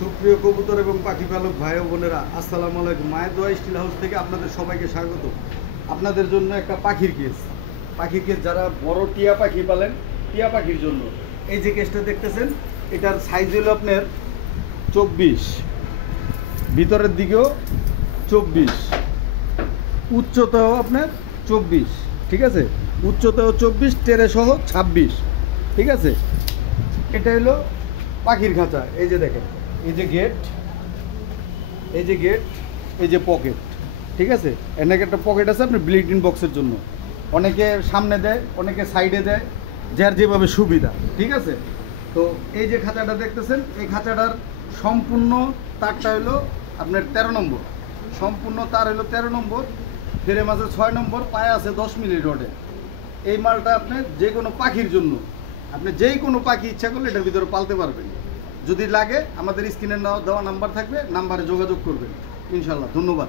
সুপ্রিয় কবুতর এবং পাখি পালক ভাই ও বোনেরা, আসসালামু আলাইকুম। মায়ের দোয়া স্টিল হাউস থেকে আপনাদের সবাইকে স্বাগত। আপনাদের জন্য একটা পাখির কেস যারা বড় টিয়া পাখি পালেন, টিয়া পাখির জন্য এই যে কেসটা দেখতেছেন, এটার সাইজ হলো আপনার 24, ভিতরের দিকেও 24, উচ্চতাও আপনার 24, ঠিক আছে, উচ্চতাও 24, টেরে সহ 26, ঠিক আছে। এটা হলো পাখির খাঁচা। এই যে দেখেন, এই যে গেট, এই যে গেট, এই যে পকেট, ঠিক আছে। এনাকে একটা পকেট আছে আপনার ব্লিডিং বক্সের জন্য। অনেকে সামনে দেয়, অনেকে সাইডে দেয়, যার যেভাবে সুবিধা, ঠিক আছে। তো এই যে খাঁচাটা দেখতেছেন, এই খাঁচাটার সম্পূর্ণ তারটা হলো আপনার 13 নম্বর, সম্পূর্ণ তার হলো 13 নম্বর, ফ্রেম আছে 6 নম্বর, পায়ে আছে 10 মিলি রডে। এই মালটা আপনার যে কোনো পাখির জন্য, আপনি যেই কোনো পাখি ইচ্ছা করলে এটার ভিতরে পালতে পারবেন। যদি লাগে আমাদের স্ক্রিনে দেওয়া নাম্বার থাকবে, নাম্বারে যোগাযোগ করবেন ইনশাল্লাহ। ধন্যবাদ।